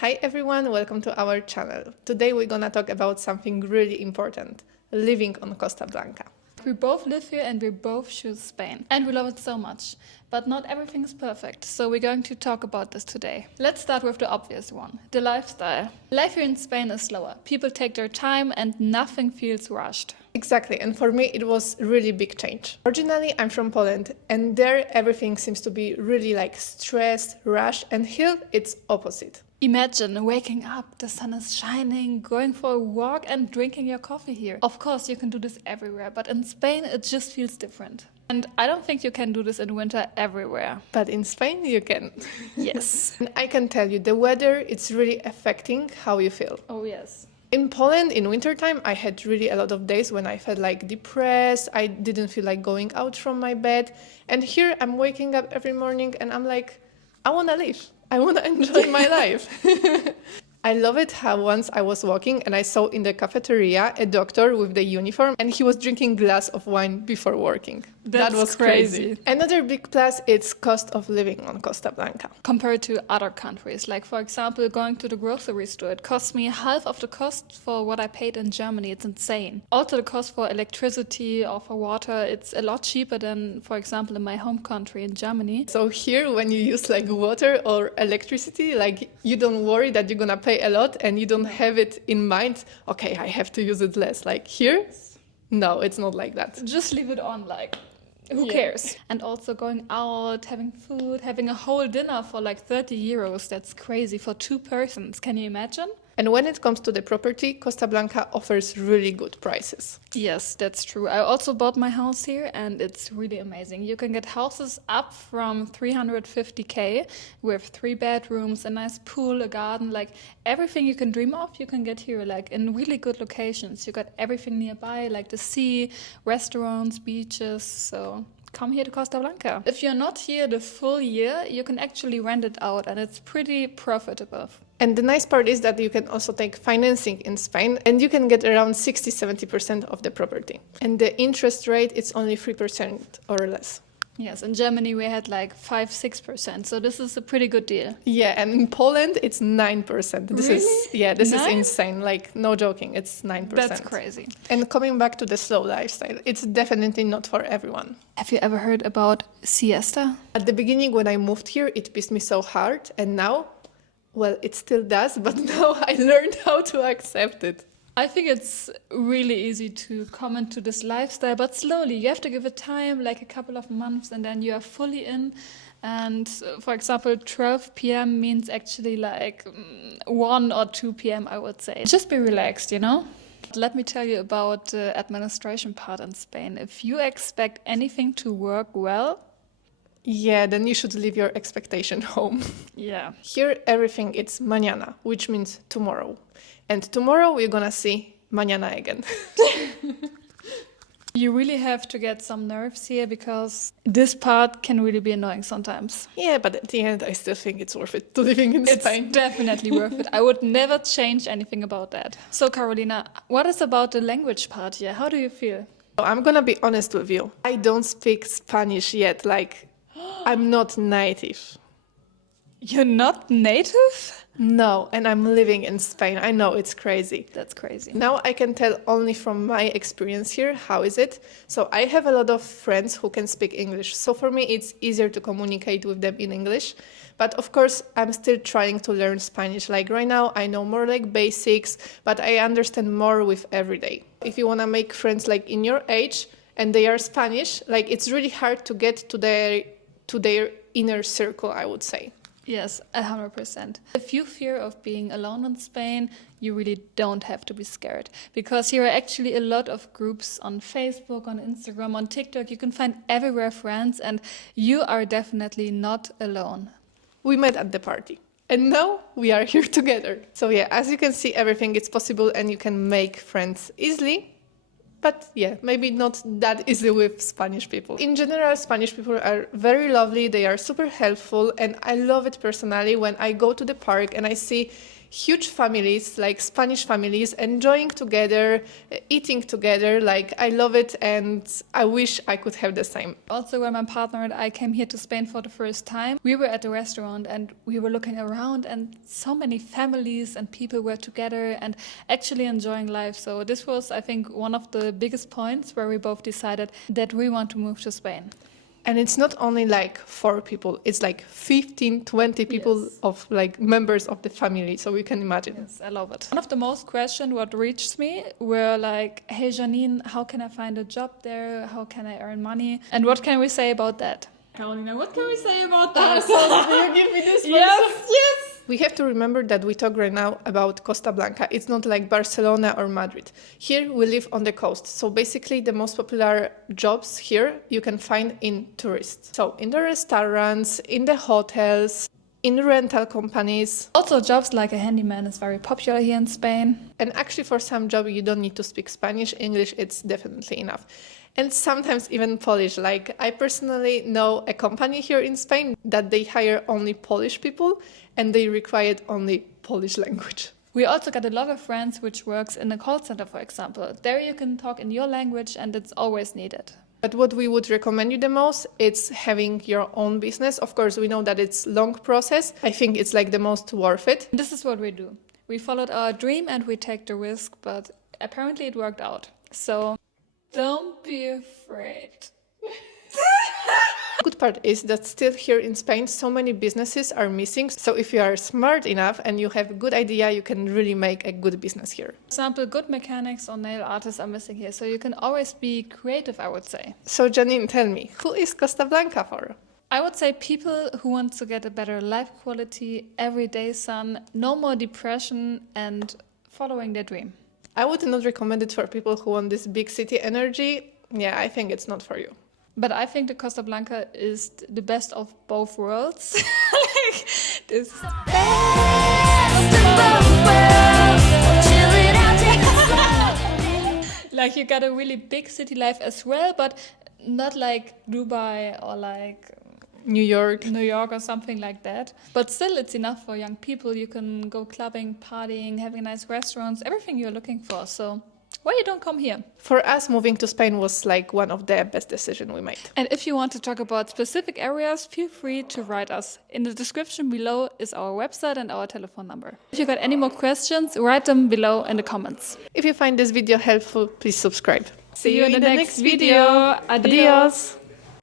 Hi everyone, welcome to our channel. Today we're gonna talk about something really important, living on Costa Blanca. We both live here and we both choose Spain. And we love it so much. But not everything is perfect, so we're going to talk about this today. Let's start with the obvious one, the lifestyle. Life here in Spain is slower. People take their time and nothing feels rushed. Exactly, and for me it was a really big change. Originally I'm from Poland and there everything seems to be really like stressed, rushed, and here it's opposite. Imagine waking up, the sun is shining, going for a walk and drinking your coffee here. Of course, you can do this everywhere, but in Spain it just feels different. And I don't think you can do this in winter everywhere. But in Spain you can. Yes. And I can tell you, the weather, it's really affecting how you feel. Oh, yes. In Poland, in wintertime, I had really a lot of days when I felt like depressed. I didn't feel like going out from my bed. And here I'm waking up every morning and I'm like, I want to live. I want to enjoy my life. I love it how once I was walking and I saw in the cafeteria a doctor with the uniform and he was drinking a glass of wine before working. That was crazy. Another big plus is cost of living on Costa Blanca. Compared to other countries, like for example, going to the grocery store, it costs me half of the cost for what I paid in Germany. It's insane. Also, the cost for electricity or for water, it's a lot cheaper than, for example, in my home country in Germany. So here, when you use like water or electricity, like you don't worry that you're gonna pay a lot and you don't have it in mind, okay, I have to use it less. Like here, no, it's not like that. Just leave it on, like, who cares? And also going out, having food, having a whole dinner for like 30 euros, that's crazy for two persons. Can you imagine? And when it comes to the property, Costa Blanca offers really good prices. Yes, that's true. I also bought my house here and it's really amazing. You can get houses up from 350k with 3 bedrooms, a nice pool, a garden, like everything you can dream of, you can get here, like in really good locations. You got everything nearby, like the sea, restaurants, beaches, so come here to Costa Blanca. If you're not here the full year, you can actually rent it out and it's pretty profitable. And the nice part is that you can also take financing in Spain and you can get around 60-70% of the property. And the interest rate is only 3% or less. Yes, in Germany we had like 5-6%, so this is a pretty good deal. Yeah, and in Poland it's 9%. This Really? is insane. Like no joking, it's 9%. That's crazy. And coming back to the slow lifestyle, it's definitely not for everyone. Have you ever heard about siesta? At the beginning when I moved here, it pissed me so hard, and now, well, it still does, but now I learned how to accept it. I think it's really easy to come into this lifestyle, but slowly. You have to give it time, like a couple of months, and then you are fully in. And for example, 12 p.m. means actually like 1 or 2 p.m., I would say. Just be relaxed, you know? Let me tell you about the administration part in Spain. If you expect anything to work well, Yeah, then you should leave your expectation home. yeah. Here, everything it's mañana, which means tomorrow. And tomorrow we're gonna see mañana again. You really have to get some nerves here because this part can really be annoying sometimes. Yeah, but at the end, I still think it's worth it to living in Spain. It's definitely worth it. I would never change anything about that. So, Carolina, what is about the language part here? How do you feel? I'm gonna be honest with you. I don't speak Spanish yet. Like, I'm not native. You're not native? No, and I'm living in Spain. I know it's crazy. That's crazy. Now I can tell only from my experience here, how is it? So I have a lot of friends who can speak English. So for me, it's easier to communicate with them in English. But of course, I'm still trying to learn Spanish. Like right now, I know more like basics, but I understand more with every day. If you want to make friends like in your age and they are Spanish, like it's really hard to get to their inner circle, I would say. Yes, 100%. If you fear of being alone in Spain, you really don't have to be scared. Because here are actually a lot of groups on Facebook, on Instagram, on TikTok. You can find everywhere friends and you are definitely not alone. We met at the party. And now we are here together. So yeah, as you can see, everything is possible and you can make friends easily. But yeah, maybe not that easy with Spanish people. In general, Spanish people are very lovely, they are super helpful, and I love it personally when I go to the park and I see huge families, like Spanish families, enjoying together, eating together. Like, I love it, and I wish I could have the same. Also, when my partner and I came here to Spain for the first time, we were at a restaurant and we were looking around, and so many families and people were together and actually enjoying life. So this was, I think, one of the biggest points where we both decided that we want to move to Spain. And it's not only like 4 people, it's like 15, 20 people Yes. of like members of the family. So you can imagine. Yes, I love it. One of the most questions what reached me were like, hey Janine, how can I find a job there? How can I earn money? And what can we say about that? Carolina, what can we say about that? You give me this yes. We have to remember that we talk right now about Costa Blanca. It's not like Barcelona or Madrid. Here we live on the coast. So basically the most popular jobs here you can find in tourists. So in the restaurants, in the hotels, in rental companies. Also, jobs like a handyman is very popular here in Spain. And actually for some job you don't need to speak Spanish, English, it's definitely enough. And sometimes even Polish. Like I personally know a company here in Spain that they hire only Polish people and they require only Polish language. We also got a lot of friends which works in a call center, for example. There you can talk in your language and it's always needed. But what we would recommend you the most, it's having your own business. Of course, we know that it's a long process. I think it's like the most worth it. This is what we do. We followed our dream and we take the risk, but apparently it worked out. So don't be afraid. Good part is that still here in Spain, so many businesses are missing. So if you are smart enough and you have a good idea, you can really make a good business here. For example, good mechanics or nail artists are missing here. So you can always be creative, I would say. So Janine, tell me, who is Costa Blanca for? I would say people who want to get a better life quality, everyday sun, no more depression, and following their dream. I would not recommend it for people who want this big city energy. Yeah, I think it's not for you. But I think the Costa Blanca is the best of both worlds. Like this. Like you got a really big city life as well, but not like Dubai or like New York. New York or something like that. But still, it's enough for young people. You can go clubbing, partying, having nice restaurants, everything you're looking for. So why you don't come here? For us, moving to Spain was like one of the best decisions we made. And if you want to talk about specific areas, feel free to write us. In the description below is our website and our telephone number. If you got any more questions, write them below in the comments. If you find this video helpful, please subscribe. See you in the next video. Adios.